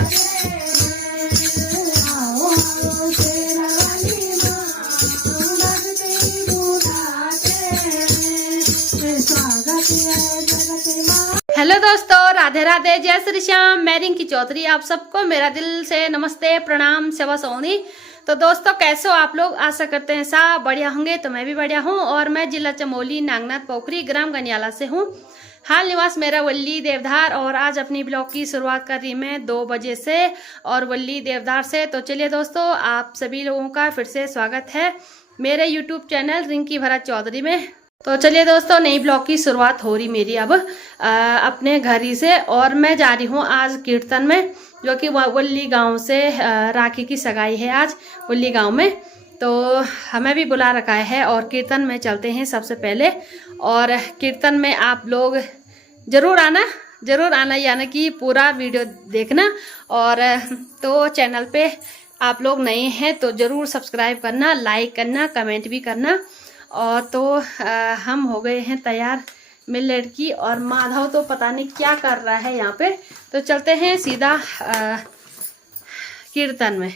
हेलो दोस्तों, राधे राधे, जय श्री श्याम। मैं रिंकी चौधरी, आप सबको मेरा दिल से नमस्ते, प्रणाम, सेवा सोनी। तो दोस्तों, कैसे हो आप लोग? आशा करते हैं सब बढ़िया होंगे। तो मैं भी बढ़िया हूँ और मैं जिला चमोली, नागनाथ पोखरी, ग्राम गनियाला से हूँ। हाल निवास मेरा वल्ली देवधार और आज अपनी ब्लॉग की शुरुआत कर रही मैं 2 बजे से और वल्ली देवधार से। तो चलिए दोस्तों, आप सभी लोगों का फिर से स्वागत है मेरे यूट्यूब चैनल रिंकी भरत चौधरी में। तो चलिए दोस्तों, नई ब्लॉग की शुरुआत हो रही मेरी अब अपने घर ही से। और मैं जा रही हूँ आज कीर्तन में, जो कि वल्ली गांव से राखी की सगाई है आज वल्ली गांव में। तो हमें भी बुला रखा है और कीर्तन में चलते हैं सबसे पहले। और कीर्तन में आप लोग जरूर आना, यानी कि पूरा वीडियो देखना। और तो चैनल पे आप लोग नए हैं तो ज़रूर सब्सक्राइब करना, लाइक करना, कमेंट भी करना। और तो हम हो गए हैं तैयार, मेरी लड़की और माधव तो पता नहीं क्या कर रहा है यहाँ पे। तो चलते हैं सीधा कीर्तन में।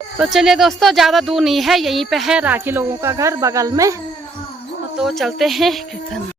तो चलिए दोस्तों, ज़्यादा दूर नहीं है, यहीं पे है राखी लोगों का घर बगल में। तो चलते हैं कीर्तन में।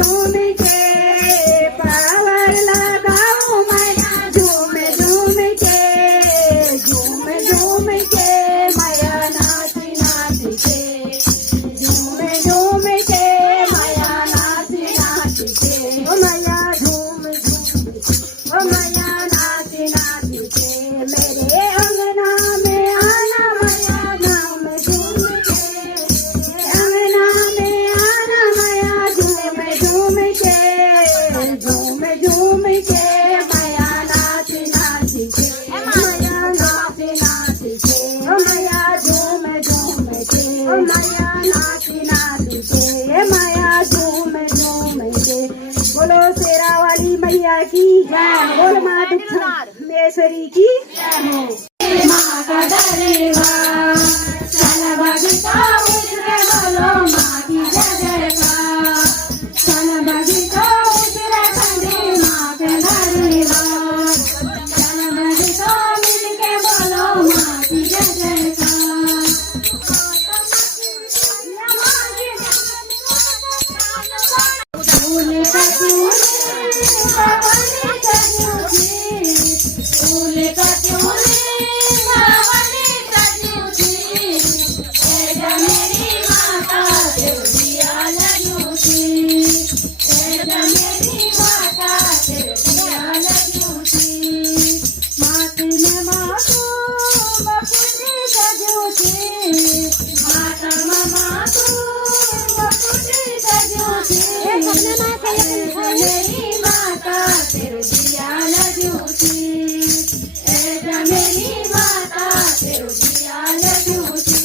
झूम के पावर लगाओ मैया झूम झूम के मैया नाच नाच के झूम झूम के मैया नाच नाच के ओ मैया झूम झूम ओ मैया नाच नाच के मेरे अंगना में आना मैया झूम झूम के अंगना में आना मैया झूम झूम के मैया नाच नाच के मैया नाच नाच के ओ मैया झूम झूम के ओ मैया नाच नाच के मैया झूम झूम के बोलो शेरा वाली मैया की बोल माँ दुखेश्वरी की माँ का दरवा चल बगीचा उतरे बोलो माँ की जय जयकार चल बगीचा उतरे खंडे माँ के दरवा चल बगीचा मिलके बोलो माँ की जय जयकार फूल का मेरी माता देवरिया लगूसी मेरी माता देवरिया लगूसी मात में मातू बपुरी सजूसी माता मातू बपुरी सजूसी मेरी माता देवरिया लगूसी मेरी माता देवरिया लगूसी